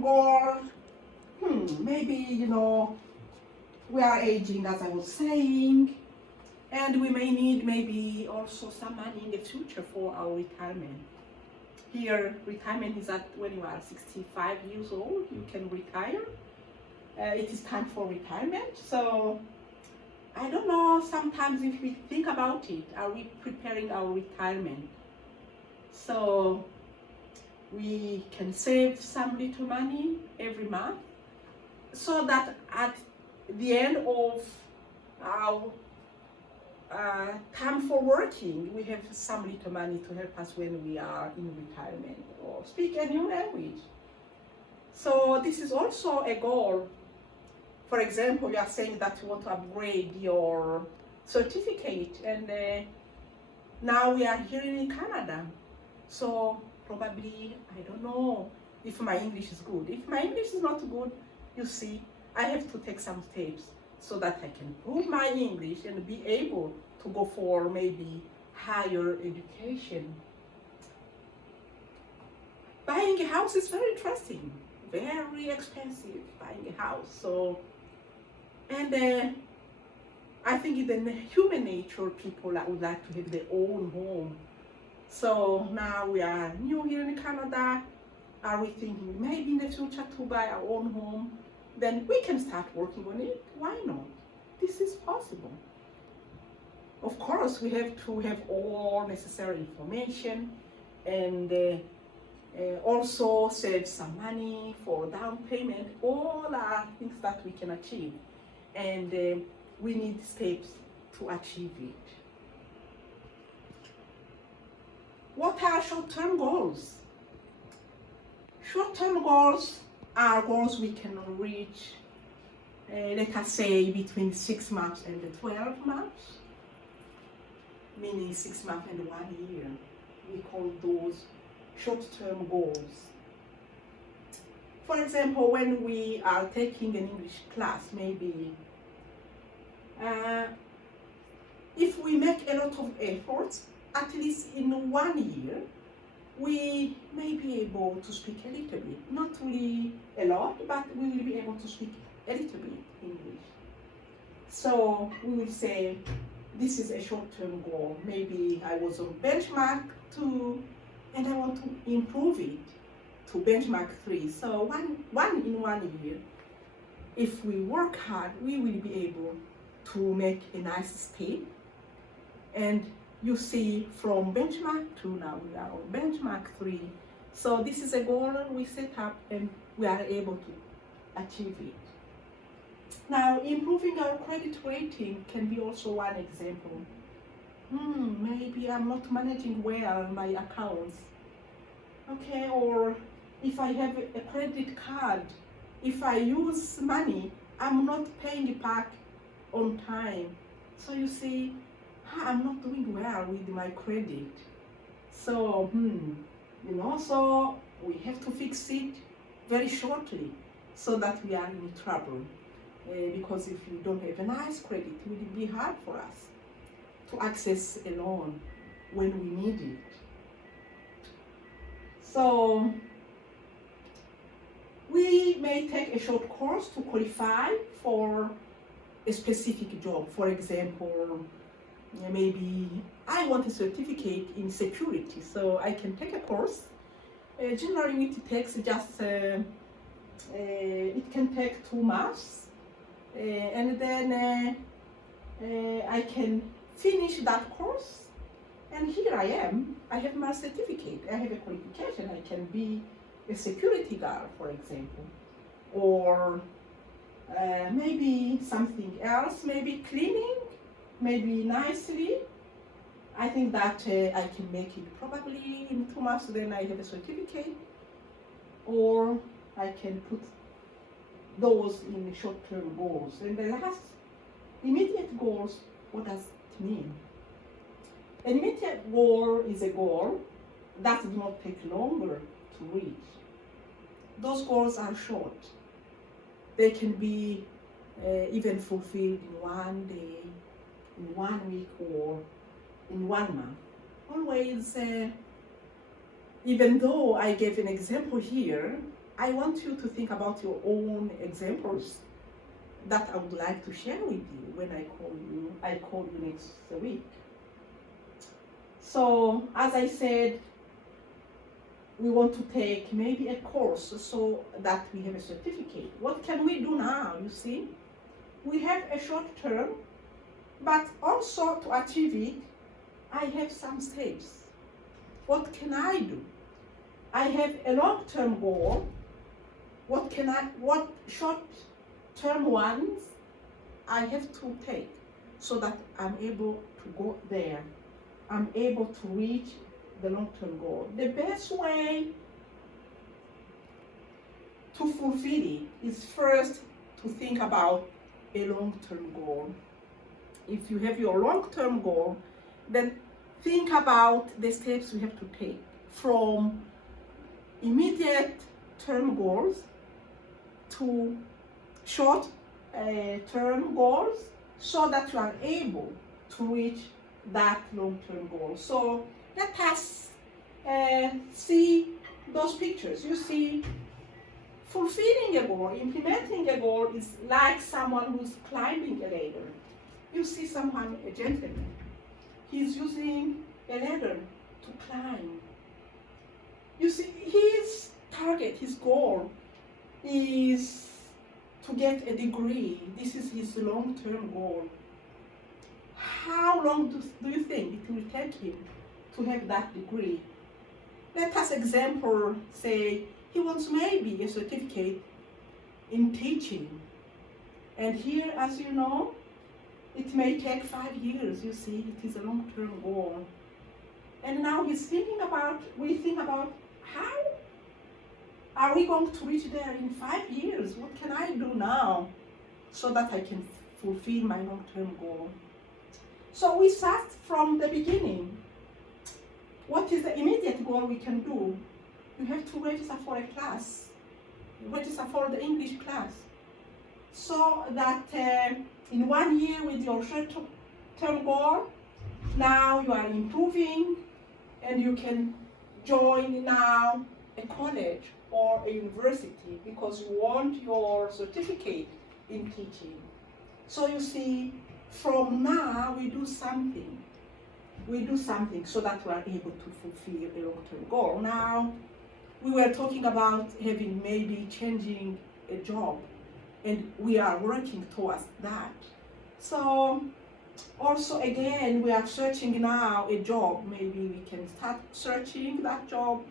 short-term goal, maybe, we are aging, as I was saying, and we may need maybe also some money in the future for our retirement. Here, retirement is that when you are 65 years old, you can retire. It is time for retirement. So I don't know, sometimes if we think about it, are we preparing our retirement? So we can save some little money every month so that at the end of our time for working, we have some little money to help us when we are in retirement or speak a new language. So this is also a goal. For example, you are saying that you want to upgrade your certificate, and now we are here in Canada. So probably, I don't know if my English is good. If my English is not good, you see, I have to take some steps so that I can improve my English and be able to go for maybe higher education. Buying a house is very interesting, very expensive, buying a house. So, and I think in the human nature, people would like to have their own home. So now we are new here in Canada. Are we thinking maybe in the future to buy our own home? Then we can start working on it. Why not? This is possible. Of course, we have to have all necessary information and also save some money for down payment. All are things that we can achieve, and we need steps to achieve it. What are short-term goals? Short-term goals are goals we can reach, let us say, between 6 months and 12 months, meaning 6 months and 1 year. We call those short-term goals. For example, when we are taking an English class, maybe if we make a lot of efforts, at least in 1 year, we may be able to speak a little bit. Not really a lot, but we will be able to speak a little bit English. So we will say, this is a short-term goal. Maybe I was on benchmark 2, and I want to improve it to benchmark 3. So in 1 year, if we work hard, we will be able to make a nice step. And you see, from benchmark 2 now we are on benchmark 3. So this is a goal we set up, and we are able to achieve it. Now, improving our credit rating can be also one example. Maybe I'm not managing well my accounts. Okay, or if I have a credit card, if I use money, I'm not paying it back on time. So you see, I'm not doing well with my credit. So, so we have to fix it very shortly so that we are in trouble. Because if you don't have a nice credit, it will be hard for us to access a loan when we need it. So we may take a short course to qualify for a specific job. For example, maybe I want a certificate in security, so I can take a course. Generally, it takes just, it can take 2 months. And then I can finish that course, and here I am. I have my certificate, I have a qualification. I can be a security guard, for example, or maybe something else, maybe cleaning, maybe nicely. I think that I can make it probably in 2 months, then I have a certificate, or I can put those in short-term goals. And the last, immediate goals, what does it mean? An immediate goal is a goal that does not take longer to reach. Those goals are short. They can be even fulfilled in 1 day, in 1 week, or in 1 month. Always, even though I gave an example here, I want you to think about your own examples that I would like to share with you when I call you next week. So, as I said, we want to take maybe a course so that we have a certificate. What can we do now? You see, we have a short term, but also to achieve it, I have some steps. What can I do? I have a long-term goal. What short-term ones I have to take so that I'm able to go there. I'm able to reach the long-term goal. The best way to fulfill it is first to think about a long-term goal. If you have your long-term goal, then think about the steps you have to take from immediate term goals to short term goals so that you are able to reach that long-term goal. So let us see those pictures. You see, fulfilling a goal, implementing a goal is like someone who's climbing a ladder. You see someone, a gentleman, he's using a ladder to climb. You see, his target, his goal is to get a degree. This is his long-term goal. How long do you think it will take him to have that degree? Let us example, say, he wants maybe a certificate in teaching. And here, as you know, it may take 5 years, you see, it is a long-term goal. And now we think about how are we going to reach there in 5 years? What can I do now so that I can fulfill my long-term goal? So we start from the beginning. What is the immediate goal we can do? You have to register for a class, register for the English class, so that in 1 year with your short-term goal, now you are improving and you can join now a college or a university because you want your certificate in teaching. So you see, from now we do something so that we are able to fulfill a long-term goal. Now, we were talking about having maybe changing a job, and we are working towards that. So also again, we are searching now a job. Maybe we can start searching that job,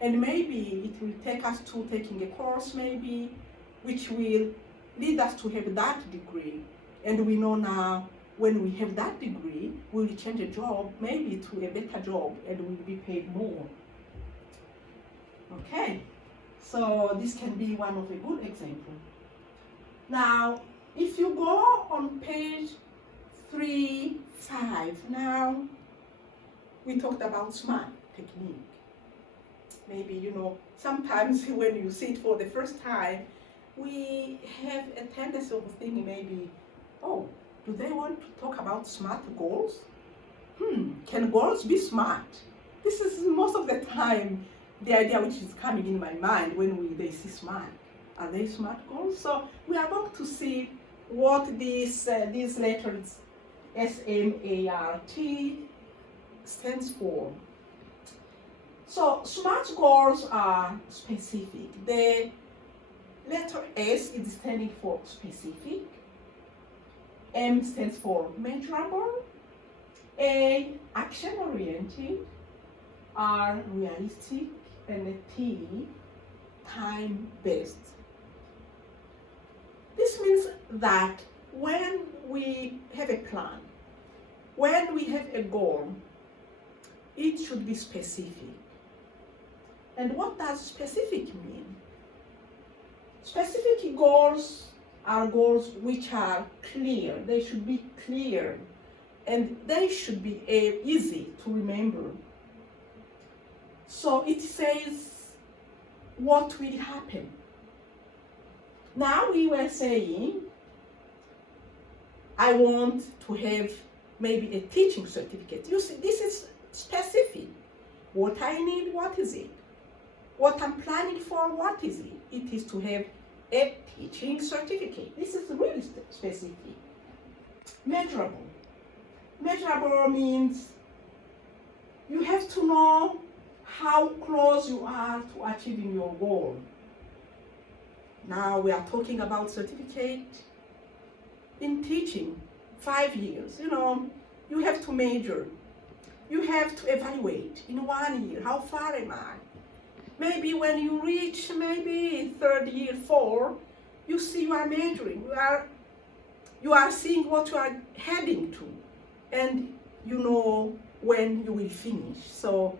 and maybe it will take us to taking a course maybe, which will lead us to have that degree. And we know now when we have that degree, we will change a job maybe to a better job and we will be paid more. Okay, so this can be one of a good example. Now, if you go on page 3.5, now we talked about SMART technique. Maybe, you know, sometimes when you see it for the first time, we have a tendency of thinking maybe, oh, do they want to talk about SMART goals? Can goals be smart? This is most of the time the idea which is coming in my mind when they see SMART. Are they SMART goals? So we are going to see what these letters SMART stands for. So SMART goals are specific. The letter S is standing for specific. M stands for measurable. A, action-oriented. R, realistic. And T, time-based. This means that when we have a plan, when we have a goal, it should be specific. And what does specific mean? Specific goals are goals which are clear. They should be clear and they should be easy to remember. So it says what will happen. Now we were saying, I want to have maybe a teaching certificate. You see, this is specific. What I need, what is it? What I'm planning for, what is it? It is to have a teaching certificate. This is really specific. Measurable. Measurable means you have to know how close you are to achieving your goal. Now we are talking about certificate in teaching, 5 years. You have to measure. You have to evaluate in 1 year, how far am I? Maybe when you reach maybe 3rd year, 4, you see you are measuring. You are seeing what you are heading to, and you know when you will finish. So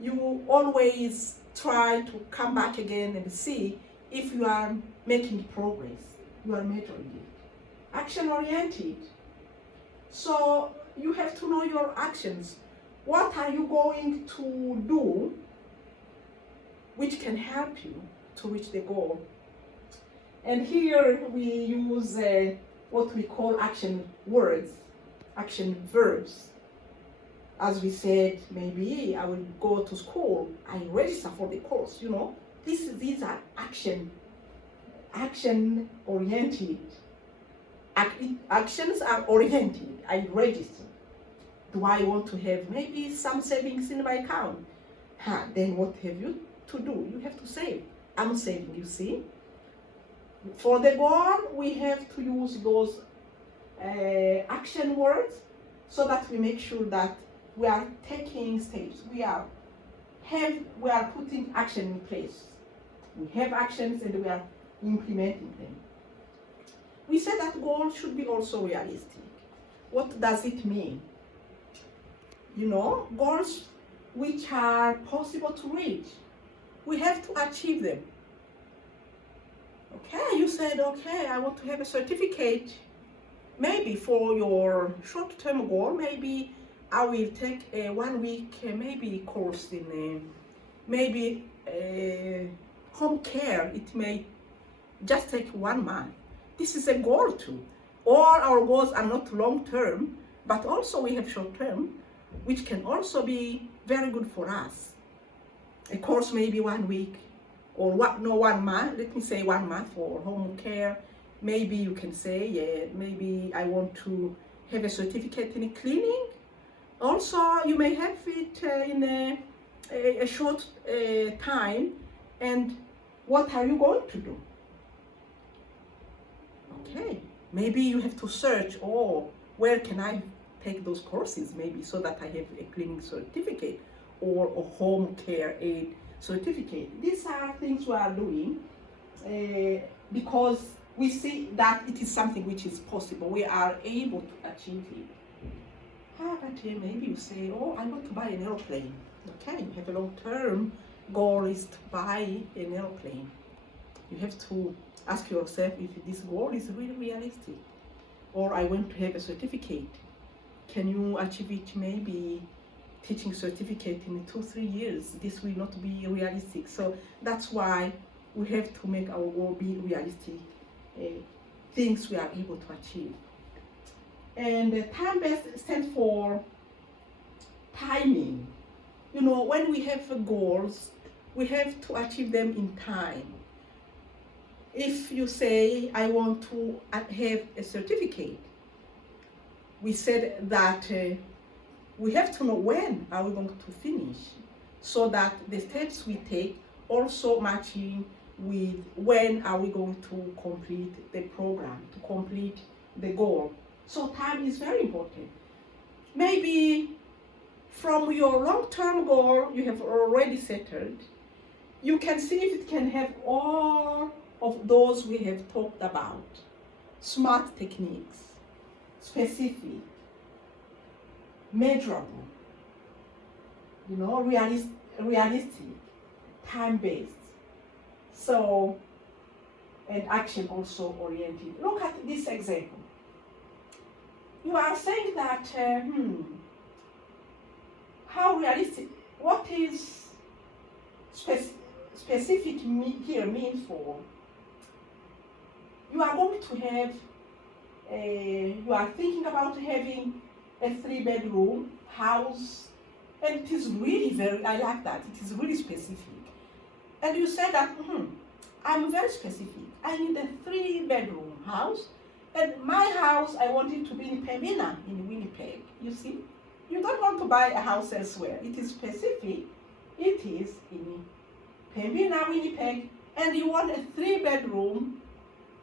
you always try to come back again and see if you are making progress. You are measuring it. Action oriented. So you have to know your actions. What are you going to do which can help you to reach the goal? And here we use what we call action words, action verbs. As we said, maybe I will go to school, I register for the course, These are action oriented. Actions are oriented. I register. Do I want to have maybe some savings in my account? Then what have you to do? You have to save. I'm saving, you see. For the goal, we have to use those action words so that we make sure that we are taking steps. We are putting action in place. We have actions and we are implementing them. We said that goals should be also realistic. What does it mean? Goals which are possible to reach. We have to achieve them. Okay, you said, okay, I want to have a certificate. Maybe for your short-term goal, maybe I will take a 1 week maybe course in maybe home care. It may just take 1 month. This is a goal too. All our goals are not long-term, but also we have short-term, which can also be very good for us. A course maybe 1 week, or 1 month, let me say 1 month for home care. Maybe you can say, maybe I want to have a certificate in cleaning. Also, you may have it in a short time. And what are you going to do? Okay, maybe you have to search, where can I take those courses, maybe so that I have a cleaning certificate or a home care aid certificate. These are things we are doing because we see that it is something which is possible. We are able to achieve it. But maybe you say, I want to buy an airplane. Okay, you have a long-term goal is to buy an airplane. You have to ask yourself if this goal is really realistic. Or I want to have a certificate. Can you achieve it maybe teaching certificate in 2-3 years? This will not be realistic. So that's why we have to make our goal be realistic, things we are able to achieve. And time-based stands for timing. When we have goals, we have to achieve them in time. If you say, I want to have a certificate, we said that we have to know when are we going to finish, so that the steps we take also matching with when are we going to complete the program, to complete the goal. So time is very important. Maybe from your long-term goal you have already settled, you can see if it can have all of those we have talked about. Smart techniques, specific, measurable, realistic, time-based. So, and action also oriented. Look at this example. You are saying that, how realistic, what is specific here mean for? You are going to have, you are thinking about having a 3-bedroom house, and it is really I like that, it is really specific. and you say that, I'm very specific. I need a 3-bedroom house, and my house, I want it to be in Pembina, in Winnipeg. You see? You don't want to buy a house elsewhere. It is specific. It is in Pembina, Winnipeg, and you want a 3-bedroom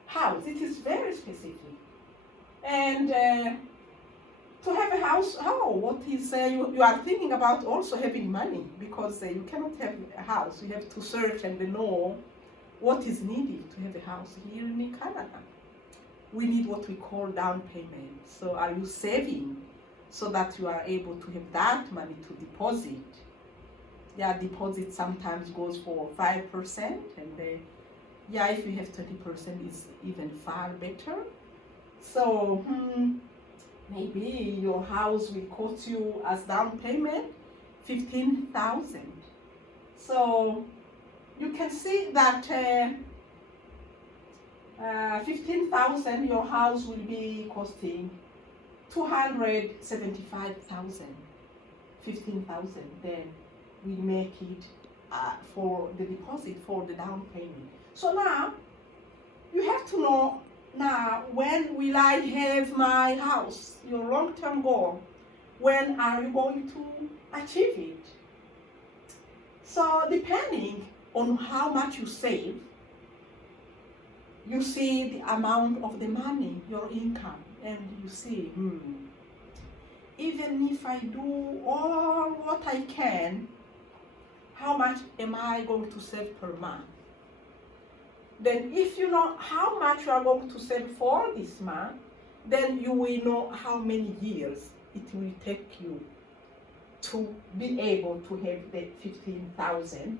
house. It is very specific. And to have a house, what is, you are thinking about also having money, because you cannot have a house. You have to search and know what is needed to have a house here in Canada. We need what we call down payment. So are you saving so that you are able to have that money to deposit? Yeah, deposit sometimes goes for 5%, and if you have 30%, it's even far better. So maybe your house will cost you as down payment $15,000. So you can see that $15,000, your house will be costing $275,000. $15,000, then we make it for the deposit, for the down payment. So now you have to know, now when will I have my house? Your long-term goal. When are you going to achieve it? So depending on how much you save, you see the amount of the money, your income, and you see, even if I do all what I can, how much am I going to save per month? Then if you know how much you are going to save for this month, then you will know how many years it will take you to be able to have the $15,000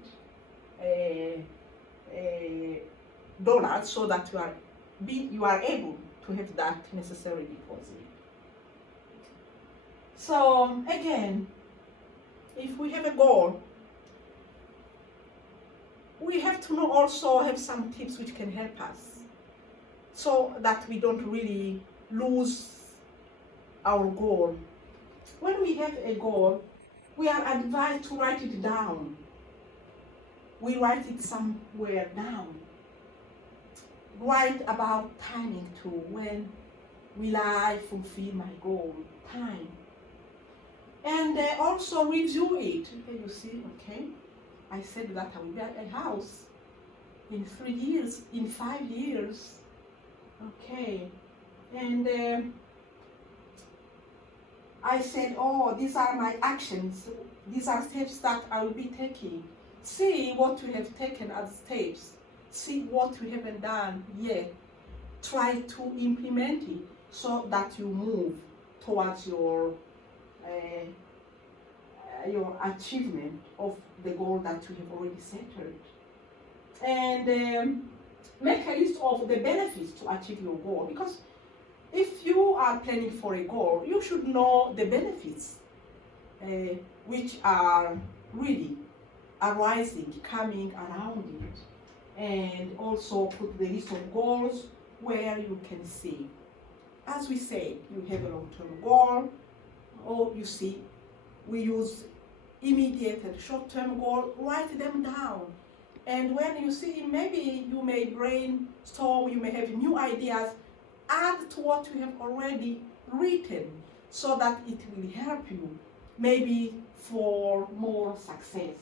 so that you are able to have that necessary deposit. So again, if we have a goal, we have to know also have some tips which can help us so that we don't really lose our goal. When we have a goal, we are advised to write it down. We write it somewhere down. Write about timing too. When will I fulfill my goal? Time. And also review it. Okay, you see, okay, I said that I will buy a house in 3 years, in 5 years. Okay, and I said, these are my actions. These are steps that I will be taking. See what you have taken as steps. See what you haven't done yet. Try to implement it so that you move towards your achievement of the goal that you have already settled. And make a list of the benefits to achieve your goal, because if you are planning for a goal, you should know the benefits which are really arising, coming around it, and also put the list of goals where you can see. As we say, you have a long-term goal, or you see, we use immediate and short-term goal, write them down. And when you see, maybe you may brainstorm, you may have new ideas, add to what you have already written so that it will help you maybe for more success.